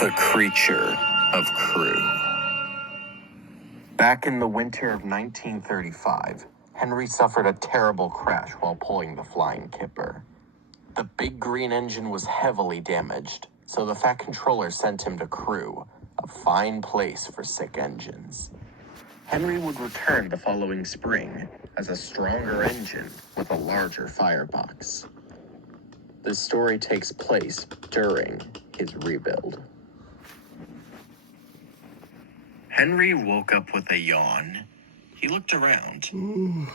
The Creature of Crewe. Back in the winter of 1935, Henry suffered a terrible crash while pulling the flying kipper. The big green engine was heavily damaged, so the Fat Controller sent him to Crewe, a fine place for sick engines. Henry would return the following spring as a stronger engine with a larger firebox. This story takes place during his rebuild. Henry woke up with a yawn. He looked around.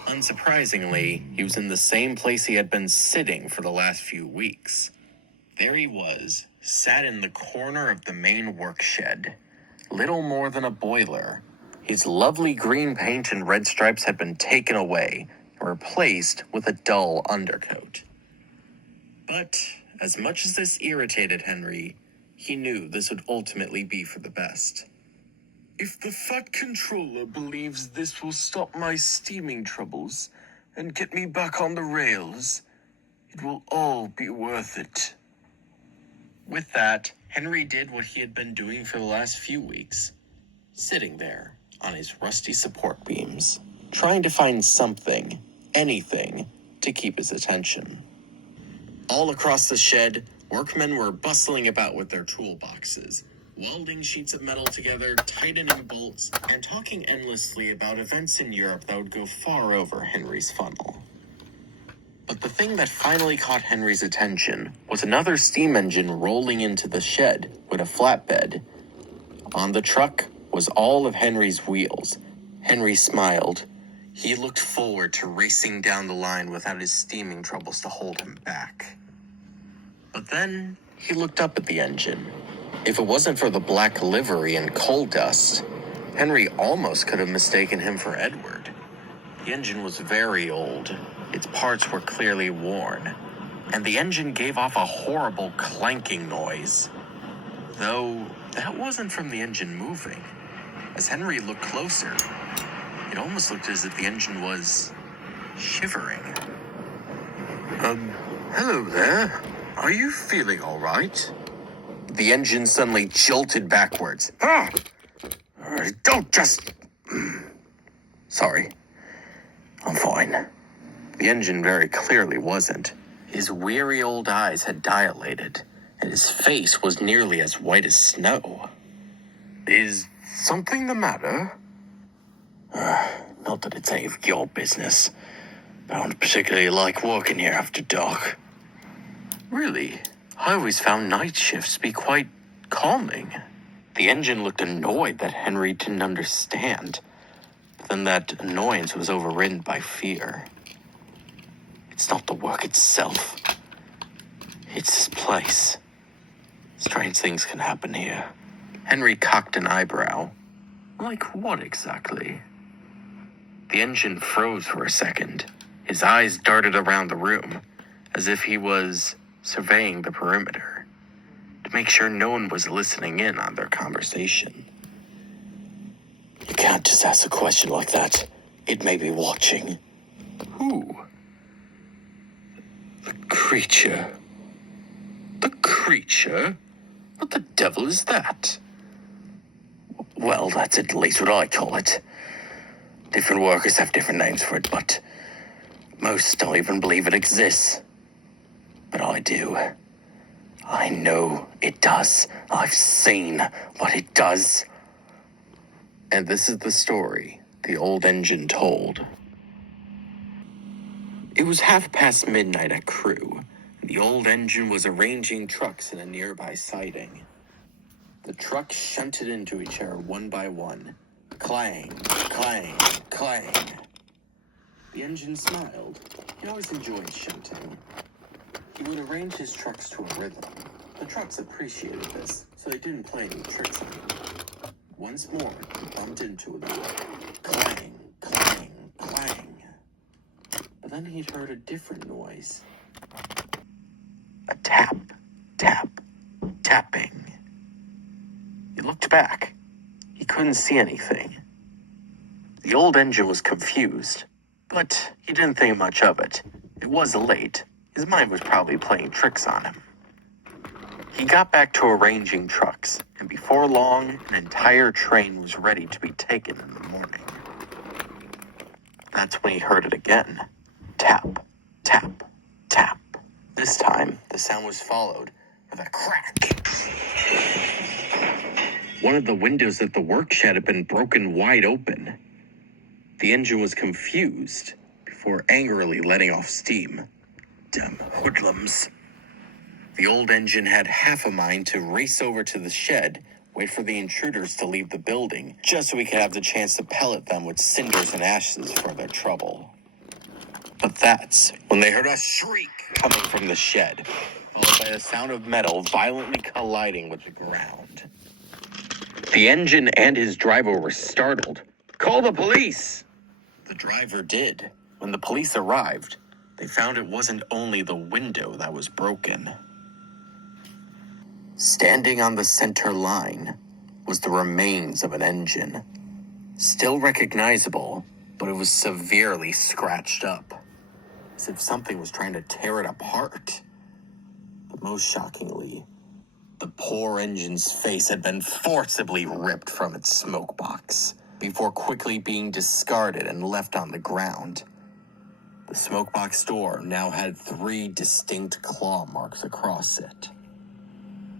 Unsurprisingly, he was in the same place he had been sitting for the last few weeks. There he was, sat in the corner of the main work shed. Little more than a boiler. His lovely green paint and red stripes had been taken away and replaced with a dull undercoat. But as much as this irritated Henry, he knew this would ultimately be for the best. If the Fat Controller believes this will stop my steaming troubles and get me back on the rails, it will all be worth it. With that, Henry did what he had been doing for the last few weeks, sitting there on his rusty support beams, trying to find something, anything, to keep his attention. All across the shed, workmen were bustling about with their toolboxes, welding sheets of metal together, tightening bolts, and talking endlessly about events in Europe that would go far over Henry's funnel. But the thing that finally caught Henry's attention was another steam engine rolling into the shed with a flatbed. On the truck was all of Henry's wheels. Henry smiled. He looked forward to racing down the line without his steaming troubles to hold him back. But then he looked up at the engine. If it wasn't for the black livery and coal dust, Henry almost could have mistaken him for Edward. The engine was very old. Its parts were clearly worn, and the engine gave off a horrible clanking noise. Though that wasn't from the engine moving. As Henry looked closer, it almost looked as if the engine was shivering. Hello there. Are you feeling all right? The engine suddenly jolted backwards. Don't just... Sorry. I'm fine. The engine very clearly wasn't. His weary old eyes had dilated, and his face was nearly as white as snow. Is something the matter? Not that it's any of your business. I don't particularly like working here after dark. Really? I always found night shifts to be quite calming. The engine looked annoyed that Henry didn't understand, but then that annoyance was overridden by fear. It's not the work itself. It's this place. Strange things can happen here. Henry cocked an eyebrow. Like what exactly? The engine froze for a second. His eyes darted around the room, as if he was surveying the perimeter, to make sure no one was listening in on their conversation. You can't just ask a question like that. It may be watching. Who? The creature. The creature? What the devil is that? Well, that's at least what I call it. Different workers have different names for it, but most don't even believe it exists. But I do. I know it does. I've seen what it does. And this is the story the old engine told. It was midnight at Crewe. The old engine was arranging trucks in a nearby siding. The trucks shunted into each other one by one. Clang, clang, clang. The engine smiled. He always enjoyed shunting. He would arrange his trucks to a rhythm. The trucks appreciated this, so they didn't play any tricks on him. Once more, he bumped into them. Clang, clang, clang. But then he'd heard a different noise. A tap, tap, tapping. He looked back. He couldn't see anything. The old engine was confused, but he didn't think much of it. It was late. His mind was probably playing tricks on him. He got back to arranging trucks, and before long, an entire train was ready to be taken in the morning. That's when he heard it again. Tap, tap, tap. This time, the sound was followed with a crack. One of the windows at the work shed had been broken wide open. The engine was confused before angrily letting off steam. Dumb hoodlums. The old engine had half a mind to race over to the shed, wait for the intruders to leave the building, just so he could have the chance to pellet them with cinders and ashes for their trouble. But that's when they heard a shriek coming from the shed, followed by the sound of metal violently colliding with the ground. The engine and his driver were startled. "Call the police!" The driver did. When the police arrived, they found it wasn't only the window that was broken. Standing on the center line was the remains of an engine. Still recognizable, but it was severely scratched up, as if something was trying to tear it apart. But most shockingly, the poor engine's face had been forcibly ripped from its smoke box, before quickly being discarded and left on the ground. The smoke box door now had 3 distinct claw marks across it.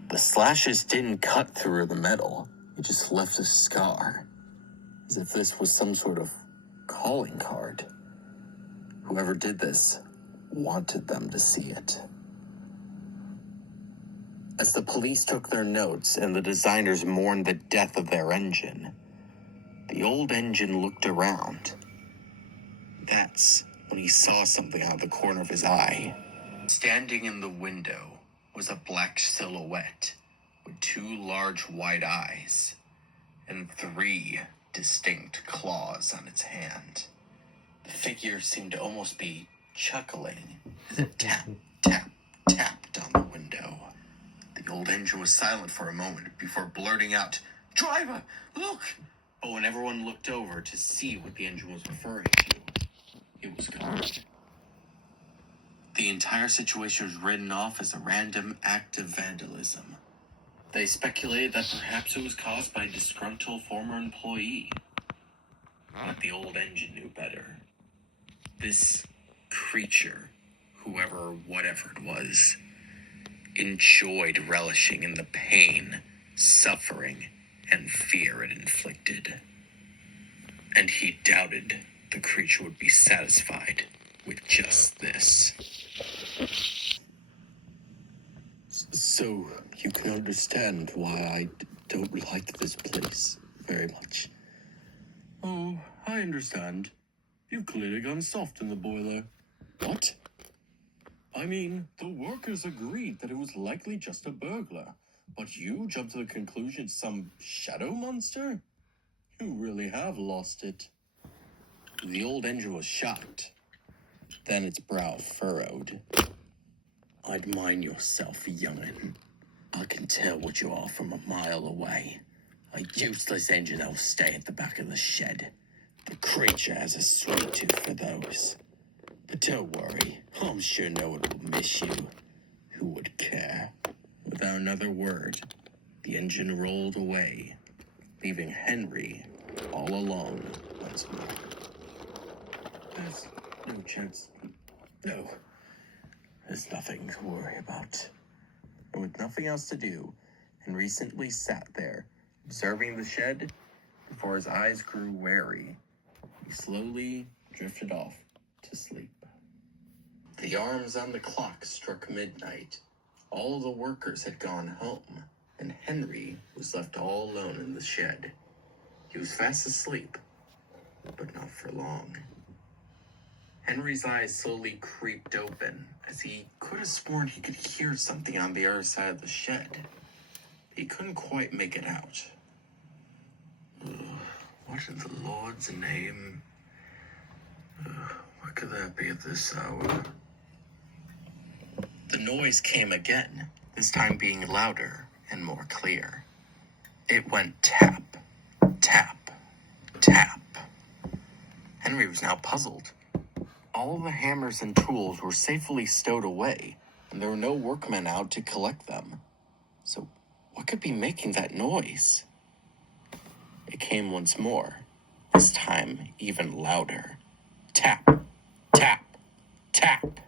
The slashes didn't cut through the metal, it just left a scar, as if this was some sort of calling card. Whoever did this wanted them to see it. As the police took their notes and the designers mourned the death of their engine, the old engine looked around. That's when he saw something out of the corner of his eye. Standing in the window was a black silhouette with 2 large white eyes and 3 distinct claws on its hand. The figure seemed to almost be chuckling as it tap, tap, tapped on the window. The old engine was silent for a moment before blurting out, "Driver, look!" But when everyone looked over to see what the engine was referring to, it was gone. The entire situation was written off as a random act of vandalism. They speculated that perhaps it was caused by a disgruntled former employee. But the old engine knew better. This creature, whoever or whatever it was, enjoyed relishing in the pain, suffering, and fear it inflicted. And he doubted the creature would be satisfied with just this. So, you can understand why I don't like this place very much. Oh, I understand. You've clearly gone soft in the boiler. What? I mean, the workers agreed that it was likely just a burglar, but you jumped to the conclusion it's some shadow monster? You really have lost it. The old engine was shocked. Then its brow furrowed. I'd mind yourself, young'un. I can tell what you are from a mile away. A useless engine that'll stay at the back of the shed. The creature has a sweet tooth for those. But don't worry, I'm sure no one will miss you. Who would care? Without another word, the engine rolled away, leaving Henry all alone once more. There's no chance. No. There's nothing to worry about. And with nothing else to do, Henry simply sat there, observing the shed, before his eyes grew wary. He slowly drifted off to sleep. The arms on the clock struck midnight. All the workers had gone home, and Henry was left all alone in the shed. He was fast asleep, but not for long. Henry's eyes slowly creeped open, as he could have sworn he could hear something on the other side of the shed. He couldn't quite make it out. What in the Lord's name? What could that be at this hour? The noise came again, this time being louder and more clear. It went tap, tap, tap. Henry was now puzzled. All the hammers and tools were safely stowed away, and there were no workmen out to collect them. So, what could be making that noise? It came once more, this time even louder. Tap, tap, tap.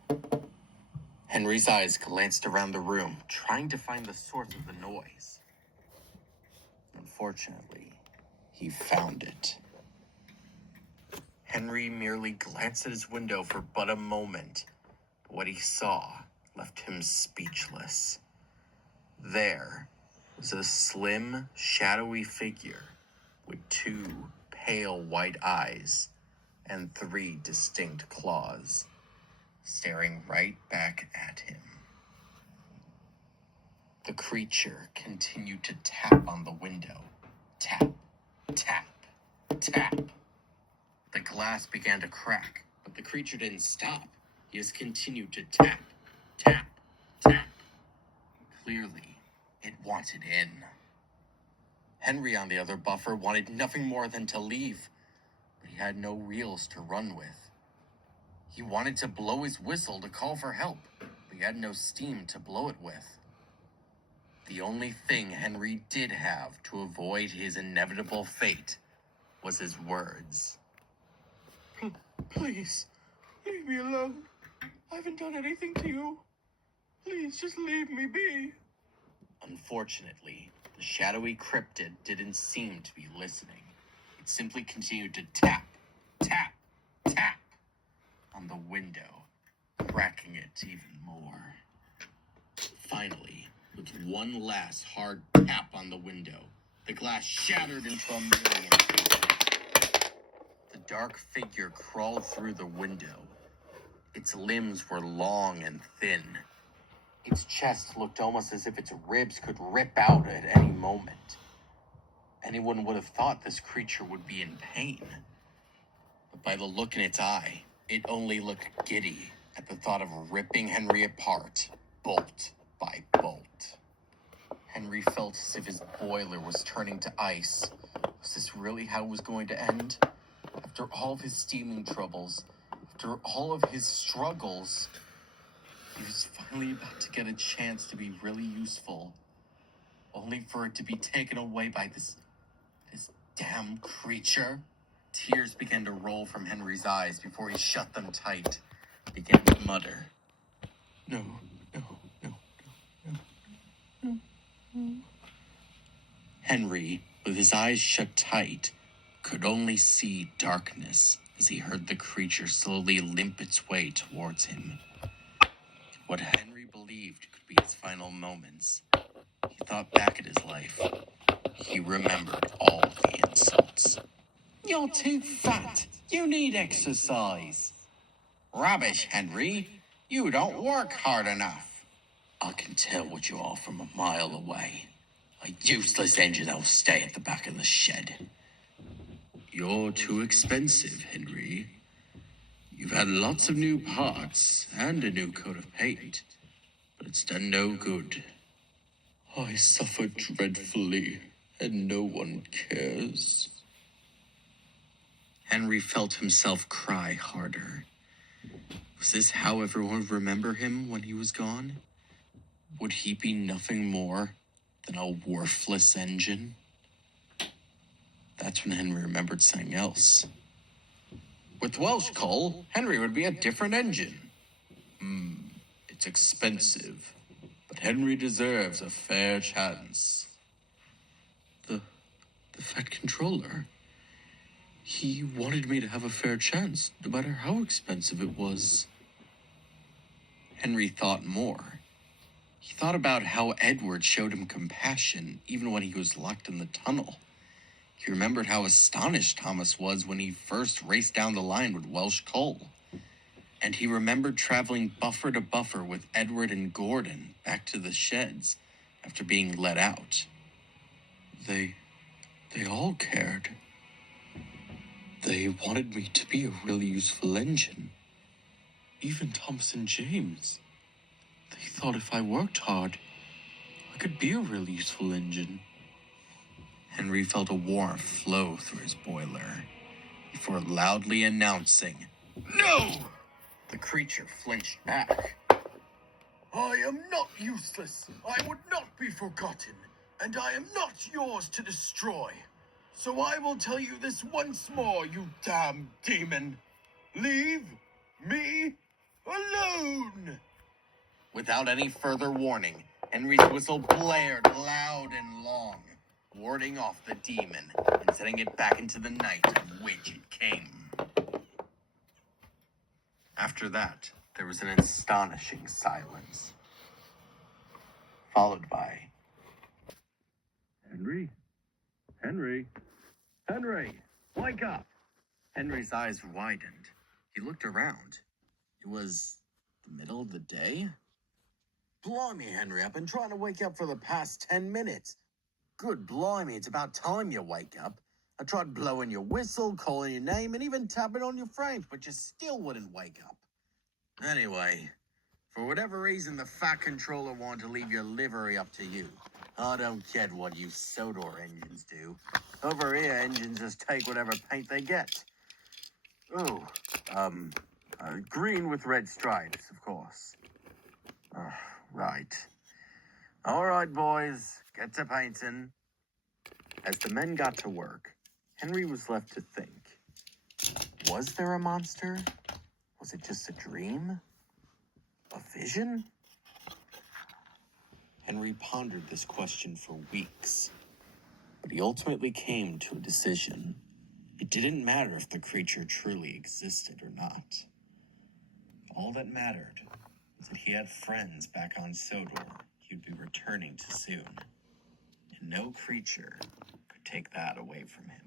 Henry's eyes glanced around the room, trying to find the source of the noise. Unfortunately, he found it. Henry merely glanced at his window for but a moment. What he saw left him speechless. There was a slim, shadowy figure with 2 pale white eyes and 3 distinct claws, staring right back at him. The creature continued to tap on the window. Tap, tap, tap. The glass began to crack, but the creature didn't stop. He just continued to tap, tap, tap. Clearly, it wanted in. Henry, on the other buffer, wanted nothing more than to leave, but he had no reels to run with. He wanted to blow his whistle to call for help, but he had no steam to blow it with. The only thing Henry did have to avoid his inevitable fate was his words. Please, leave me alone. I haven't done anything to you. Please, just leave me be. Unfortunately, the shadowy cryptid didn't seem to be listening. It simply continued to tap, tap, tap on the window, cracking it even more. Finally, with one last hard tap on the window, the glass shattered into a million pieces. The dark figure crawled through the window. Its limbs were long and thin. Its chest looked almost as if its ribs could rip out at any moment. Anyone would have thought this creature would be in pain. But by the look in its eye, it only looked giddy at the thought of ripping Henry apart, bolt by bolt. Henry felt as if his boiler was turning to ice. Was this really how it was going to end? After all of his steaming troubles, after all of his struggles, he was finally about to get a chance to be really useful, only for it to be taken away by this damn creature. Tears began to roll from Henry's eyes before he shut them tight, began to mutter, No, no, no, no, no, no. Henry, with his eyes shut tight, could only see darkness as he heard the creature slowly limp its way towards him. What Henry believed could be his final moments. He thought back at his life. He remembered all the insults. You're too fat. You need exercise. Rubbish, Henry. You don't work hard enough. I can tell what you are from a mile away. A useless engine that will stay at the back of the shed. You're too expensive, Henry. You've had lots of new parts and a new coat of paint, but it's done no good. I suffered dreadfully, and no one cares. Henry felt himself cry harder. Was this how everyone would remember him when he was gone? Would he be nothing more than a worthless engine? That's when Henry remembered something else. With Welsh coal, Henry would be a different engine. It's expensive, but Henry deserves a fair chance. The Fat Controller. He wanted me to have a fair chance, no matter how expensive it was. Henry thought more. He thought about how Edward showed him compassion, even when he was locked in the tunnel. He remembered how astonished Thomas was when he first raced down the line with Welsh coal. And he remembered traveling buffer to buffer with Edward and Gordon back to the sheds after being let out. They all cared. They wanted me to be a really useful engine. Even Thomas and James. They thought if I worked hard, I could be a really useful engine. Henry felt a warmth flow through his boiler before loudly announcing, No! The creature flinched back. I am not useless. I would not be forgotten, and I am not yours to destroy. So I will tell you this once more, you damn demon. Leave me alone! Without any further warning, Henry's whistle blared loud and long, warding off the demon and sending it back into the night of which it came. After that, there was an astonishing silence, followed by, Henry? Henry? Henry! Wake up! Henry's eyes widened. He looked around. It was the middle of the day? Blimey, Henry, I've been trying to wake you up for the past 10 minutes. Good blimey, it's about time you wake up. I tried blowing your whistle, calling your name, and even tapping on your frames, but you still wouldn't wake up. Anyway, for whatever reason, the Fat Controller wanted to leave your livery up to you. I don't get what you Sodor engines do. Over here, engines just take whatever paint they get. Oh, green with red stripes, of course. Right. All right, boys, get to painting. As the men got to work, Henry was left to think. Was there a monster? Was it just a dream? A vision? Henry pondered this question for weeks, but he ultimately came to a decision. It didn't matter if the creature truly existed or not. All that mattered was that he had friends back on Sodor he'd be returning to soon, and no creature could take that away from him.